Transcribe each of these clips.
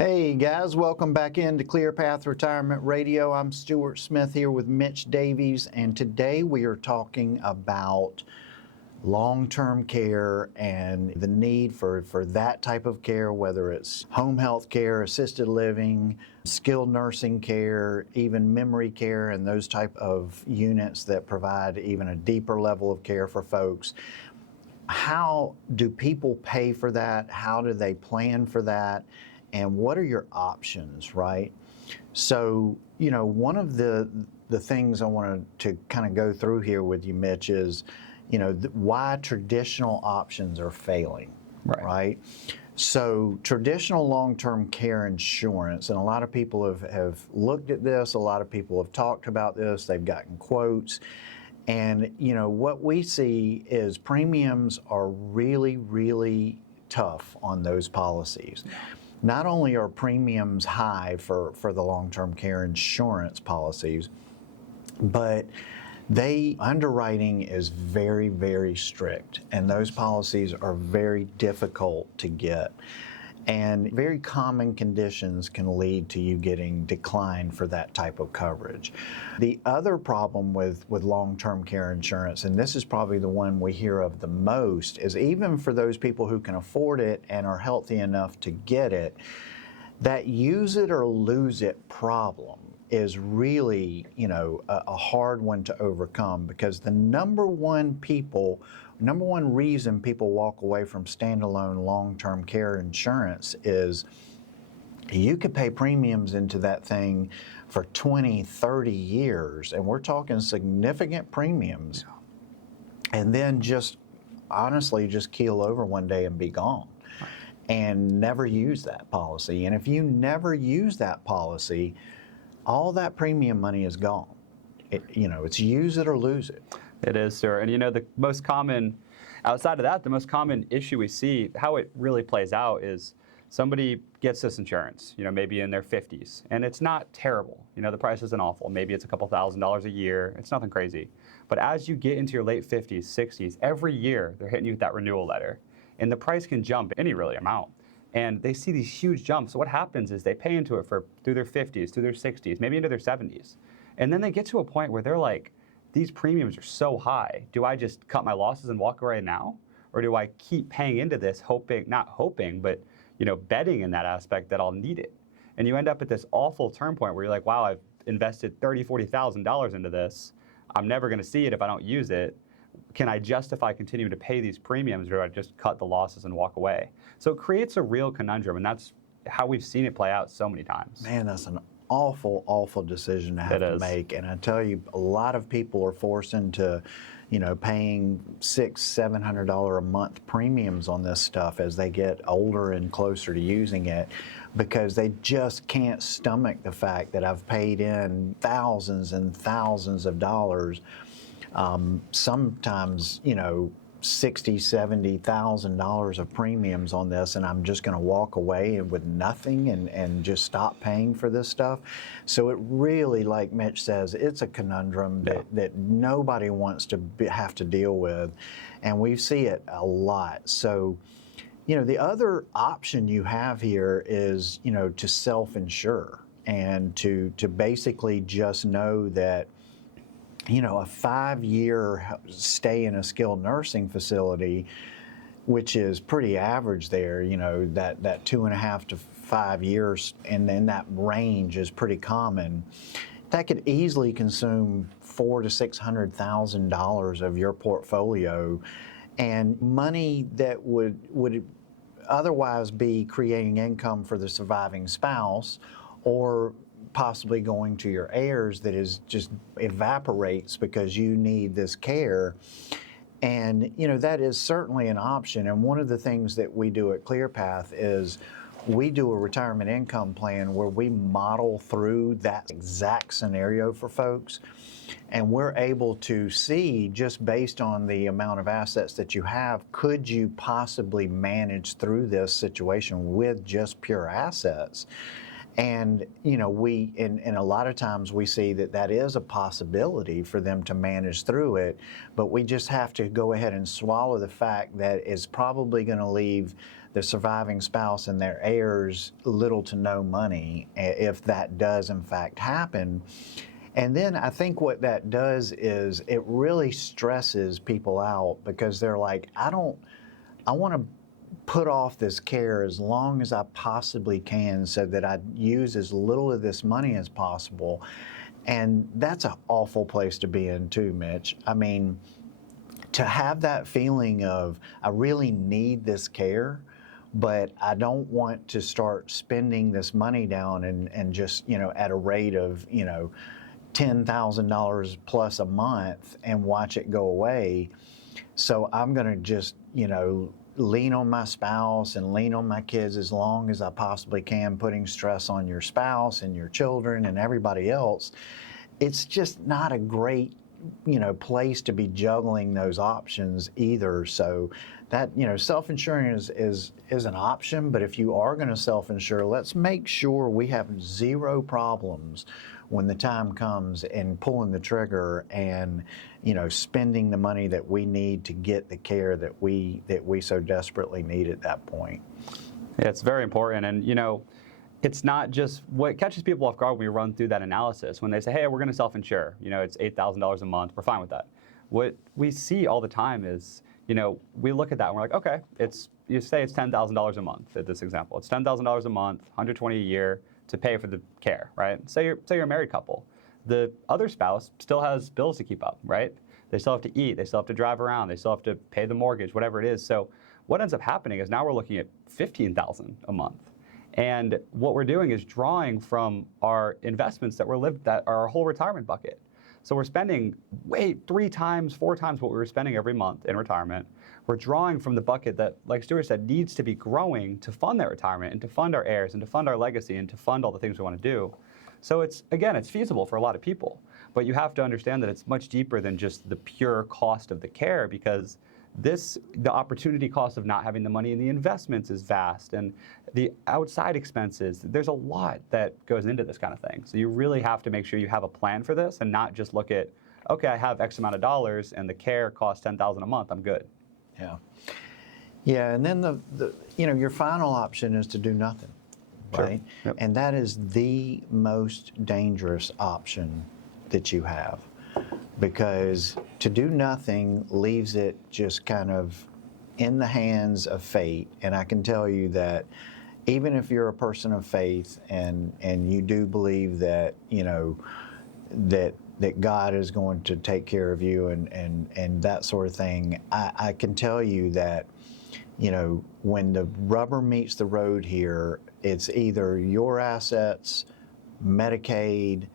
Hey guys, welcome back into ClearPath Retirement Radio. I'm Stewart Smith here with Mitch Davies, and today we are talking about long-term care and the need for that type of care, whether it's home health care, assisted living, skilled nursing care, even memory care, and those type of units that provide even a deeper level of care for folks. How do people pay for that? How do they plan for that? And what are your options, right? So, one of the things I wanted to kind of go through here with you, Mitch, is, why traditional options are failing, right? So traditional long-term care insurance, and a lot of people have looked at this, a lot of people have talked about this, they've gotten quotes, and, what we see is premiums are really, really tough on those policies. Not only are premiums high for the long-term care insurance policies, but underwriting is very, very strict, and those policies are very difficult to get. And very common conditions can lead to you getting declined for that type of coverage. The other problem with long-term care insurance, and this is probably the one we hear of the most, is even for those people who can afford it and are healthy enough to get it, that use it or lose it problem is really, a hard one to overcome, because the number one reason people walk away from standalone long-term care insurance is you could pay premiums into that thing for 20, 30 years, and we're talking significant premiums, and then just honestly just keel over one day and be gone and never use that policy. And if you never use that policy, all that premium money is gone. It's use it or lose it. It is, sir. And the most common, outside of that, the most common issue we see, how it really plays out is somebody gets this insurance, maybe in their 50s, and it's not terrible. The price isn't awful. Maybe it's a couple $1,000s a year. It's nothing crazy. But as you get into your late 50s, 60s, every year they're hitting you with that renewal letter, and the price can jump any really amount. And they see these huge jumps. So what happens is they pay into it through their 50s, through their 60s, maybe into their 70s. And then they get to a point where they're like, these premiums are so high. Do I just cut my losses and walk away now? Or do I keep paying into this, not hoping, but betting in that aspect that I'll need it? And you end up at this awful turn point where you're like, wow, I've invested $30,000, $40,000 into this. I'm never going to see it if I don't use it. Can I justify continuing to pay these premiums, or do I just cut the losses and walk away? So it creates a real conundrum, and that's how we've seen it play out so many times. Man, that's an awful, awful decision to have to make. And I tell you, a lot of people are forced into, paying $600, $700 a month premiums on this stuff as they get older and closer to using it, because they just can't stomach the fact that I've paid in thousands and thousands of dollars. Sometimes, $60,000, $70,000 of premiums on this, and I'm just going to walk away with nothing and just stop paying for this stuff. So it really, like Mitch says, it's a conundrum that nobody wants to have to deal with, and we see it a lot. So, the other option you have here is, to self-insure and to basically just know that a 5-year stay in a skilled nursing facility, which is pretty average there, that 2.5 to 5 years, and then that range is pretty common. That could easily consume $400,000 to $600,000 of your portfolio, and money that would otherwise be creating income for the surviving spouse, or possibly going to your heirs, that is just evaporates because you need this care. And that is certainly an option. And one of the things that we do at ClearPath is we do a retirement income plan where we model through that exact scenario for folks, and we're able to see, just based on the amount of assets that you have, could you possibly manage through this situation with just pure assets? And, and a lot of times we see that is a possibility for them to manage through it, but we just have to go ahead and swallow the fact that it's probably going to leave the surviving spouse and their heirs little to no money if that does in fact happen. And then I think what that does is it really stresses people out because they're like, I want to put off this care as long as I possibly can so that I use as little of this money as possible. And that's an awful place to be in too, Mitch. I mean, to have that feeling of, I really need this care, but I don't want to start spending this money down and just, at a rate of, $10,000 plus a month and watch it go away. So I'm going to just, lean on my spouse and lean on my kids as long as I possibly can, putting stress on your spouse and your children and everybody else. It's just not a great, place to be juggling those options either. So that, self-insuring is an option, but if you are going to self-insure, let's make sure we have zero problems when the time comes in pulling the trigger and, spending the money that we need to get the care that we so desperately need at that point. Yeah, it's very important. And, it's not just what catches people off guard when we run through that analysis. When they say, hey, we're going to self-insure, it's $8,000 a month, we're fine with that. What we see all the time is, we look at that and we're like, okay, you say it's $10,000 a month at this example. It's $10,000 a month, $120 a year to pay for the care, right? Say you're a married couple. The other spouse still has bills to keep up, right? They still have to eat, they still have to drive around, they still have to pay the mortgage, whatever it is. So what ends up happening is now we're looking at $15,000 a month. And what we're doing is drawing from our investments that are our whole retirement bucket. So we're spending 3 times, 4 times what we were spending every month in retirement. We're drawing from the bucket that, like Stewart said, needs to be growing to fund that retirement and to fund our heirs and to fund our legacy and to fund all the things we want to do. So it's feasible for a lot of people. But you have to understand that it's much deeper than just the pure cost of the care, because the opportunity cost of not having the money in the investments is vast, and the outside expenses, there's a lot that goes into this kind of thing. So you really have to make sure you have a plan for this and not just look at, okay, I have X amount of dollars and the care costs $10,000 a month, I'm good. Yeah. Yeah, and then your final option is to do nothing, right? Sure. Yep. And that is the most dangerous option that you have, because to do nothing leaves it just kind of in the hands of fate. And I can tell you that even if you're a person of faith and you do believe that, that God is going to take care of you and that sort of thing, I can tell you that, when the rubber meets the road here, it's either your assets, Medicaid,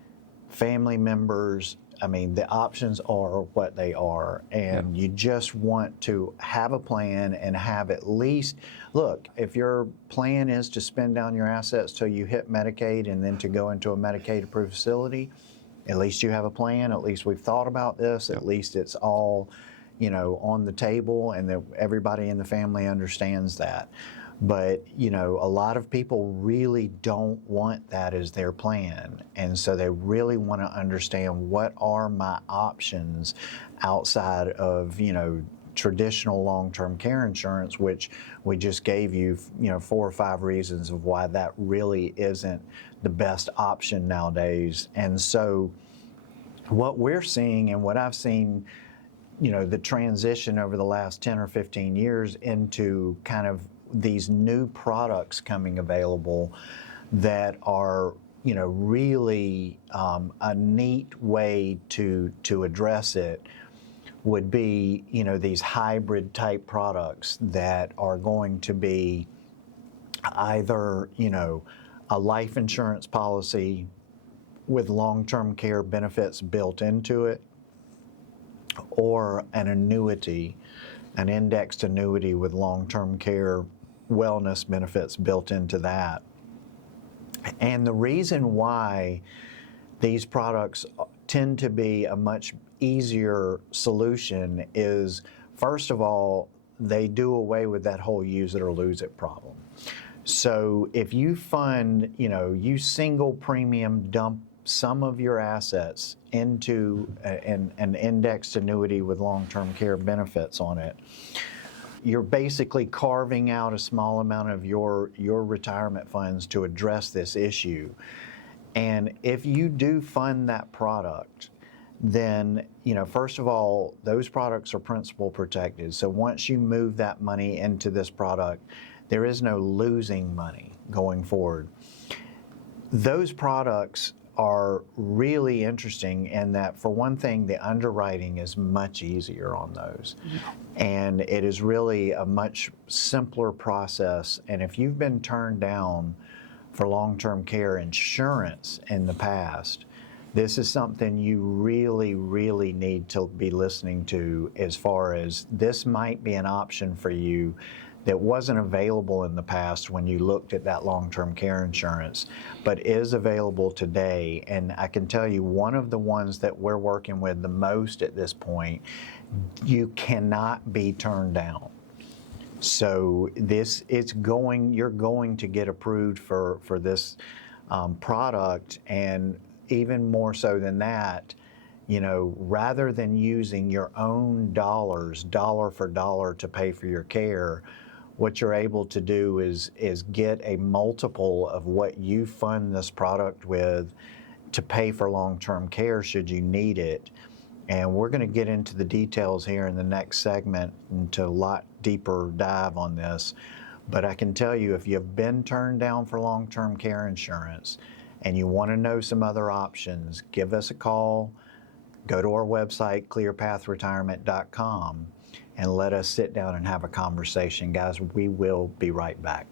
family members. I mean, the options are what they are, and you just want to have a plan and have at least, look, if your plan is to spend down your assets till you hit Medicaid and then to go into a Medicaid-approved facility, at least you have a plan, at least we've thought about this, at least it's all, on the table and that everybody in the family understands that. But, a lot of people really don't want that as their plan. And so they really want to understand, what are my options outside of, traditional long-term care insurance, which we just gave you, 4 or 5 reasons of why that really isn't the best option nowadays. And so what we're seeing and what I've seen, the transition over the last 10 or 15 years into kind of these new products coming available that are, really a neat way to address it would be, these hybrid type products that are going to be either, a life insurance policy with long-term care benefits built into it, or an annuity, an indexed annuity with long-term care wellness benefits built into that. And the reason why these products tend to be a much easier solution is, first of all, they do away with that whole use it or lose it problem. So if you fund, you single premium dump some of your assets into an indexed annuity with long-term care benefits on it, you're basically carving out a small amount of your retirement funds to address this issue. And if you do fund that product, then, first of all, those products are principal protected. So once you move that money into this product, there is no losing money going forward. Those products are really interesting in that, for one thing, the underwriting is much easier on those. And it is really a much simpler process. And if you've been turned down for long-term care insurance in the past, this is something you really, really need to be listening to, as far as this might be an option for you that wasn't available in the past when you looked at that long-term care insurance, but is available today. And I can tell you, one of the ones that we're working with the most at this point, you cannot be turned down. So you're going to get approved for this product, and even more so than that, rather than using your own dollars, dollar for dollar, to pay for your care, what you're able to do is get a multiple of what you fund this product with to pay for long-term care should you need it. And we're going to get into the details here in the next segment, into a lot deeper dive on this. But I can tell you, if you've been turned down for long-term care insurance and you want to know some other options, give us a call. Go to our website, ClearPathRetirement.com, and let us sit down and have a conversation. Guys, we will be right back.